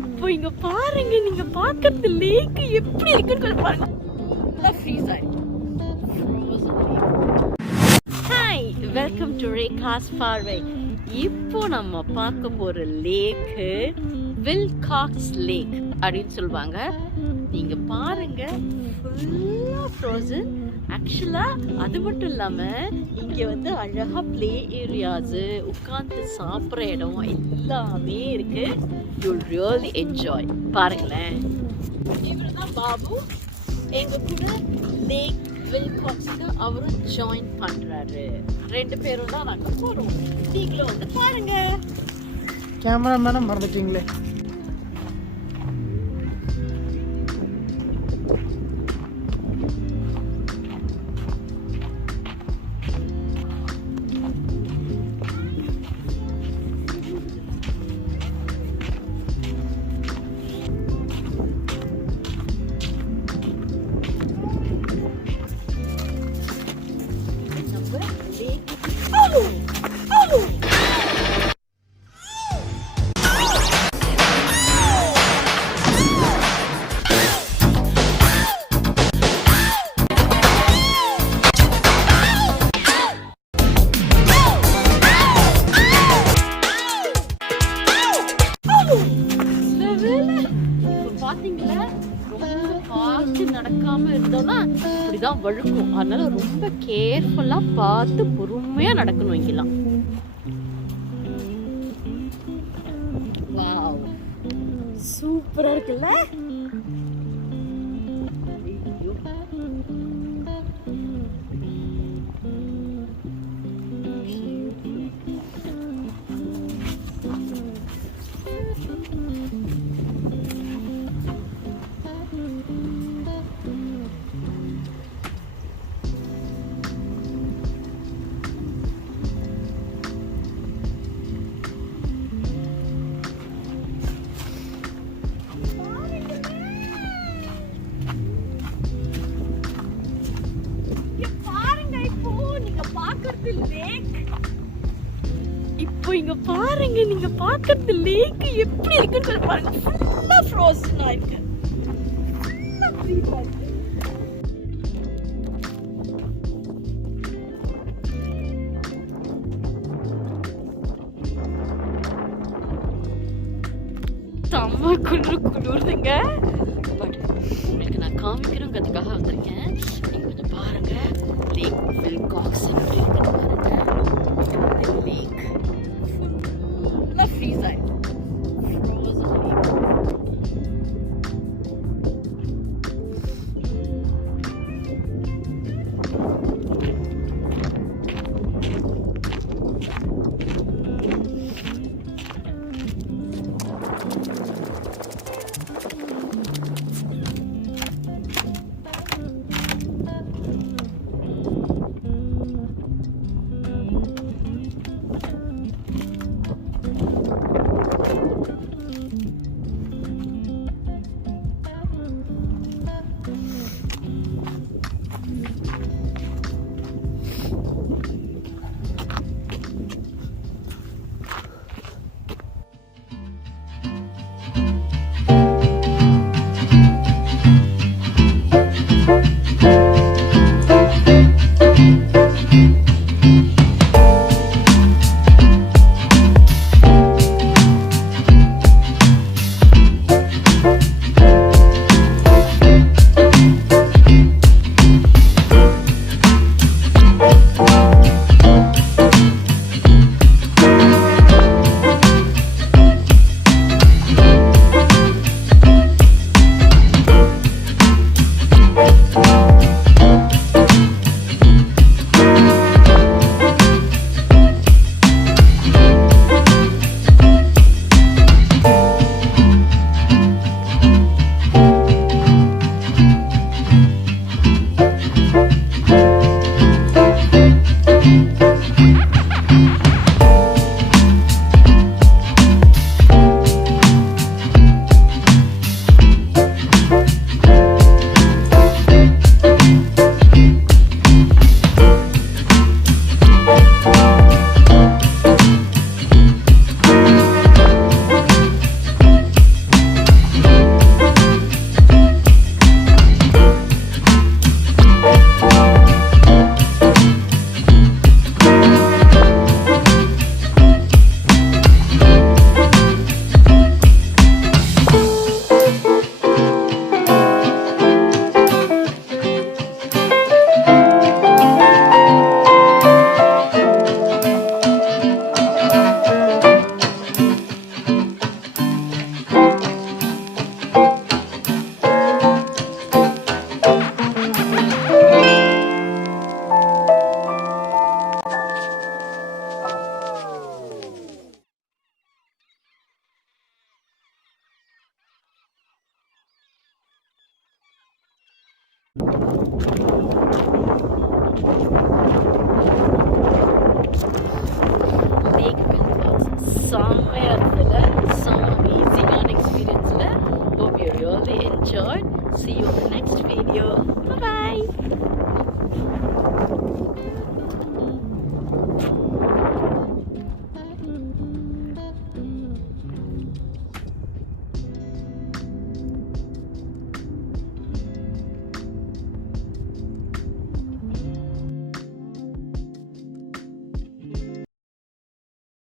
இப்போ இங்க பாருங்க, நீங்க பாக்குறது லேக் எப்படி இருக்குன்னு பாருங்க. ஃப்ரீஸ் ஆயிடுச்சு. ஹாய், வெல்கம் டு ரேகாஸ் பார்வை. இப்போ நம்ம பார்க்க போற லேக் வில்காக்ஸ் லேக் அப்படின்னு சொல்லுவாங்க. நீங்க பாருங்க, ஃபுல்லா ஃப்ரோசன். ஆக்சுவலா அது மட்டும் இல்லாம இங்க வந்து அழகா பிளே ஏரியாஸ், உட்கார்ந்து சாப்பிட்ற இடம் எல்லாமே இருக்கு. You'll really enjoy. பாருங்களேன், இவர்தான் பாபு. எங்க கூட லேக் வில்காக்ஸ்க்கு அவரும் ஜாயின் பண்றாரு. 2 பேரும் தான் நாங்க போறோம். நீங்களும் வந்து பாருங்க. கேமராமேனை மறந்துட்டீங்களே. பாத்தீங்களா, ரொம்ப பார்த்து நடக்காம இருந்தோம்னா இப்படிதான் வழுக்கும். அதனால ரொம்ப கேர்ஃபுல்லா பார்த்து பொறுமையா நடக்கணும். இங்கெல்லாம் வாவ், சூப்பரா இருக்குல்ல. இப்போ இங்க பாருங்க, நீங்க பாக்குறது லேக் எப்படி இருக்குன்னு பாருங்க. ஃபுல்லா ஃப்ரோசன் ஆயிருக்கு. செம்ம குளிருதுங்க. பட் உங்களுக்கு நான் காமிக்கிறோங்கிறதுக்காக வந்திருக்கேன். நீங்க கொஞ்சம் பாருங்க, லேக் வில்காக்ஸ் எப்படி இருக்குன்னு பாருங்க. லேக் ஃபுல்லா ஃப்ரீஸ் ஆயிருக்கு. Lake Wilcox. செம்மையா இருந்ததுல, செம்ம அமேசிங்கான எக்ஸ்பீரியன்ஸ்ல. Hope you really enjoyed. See you in the next video. Bye bye.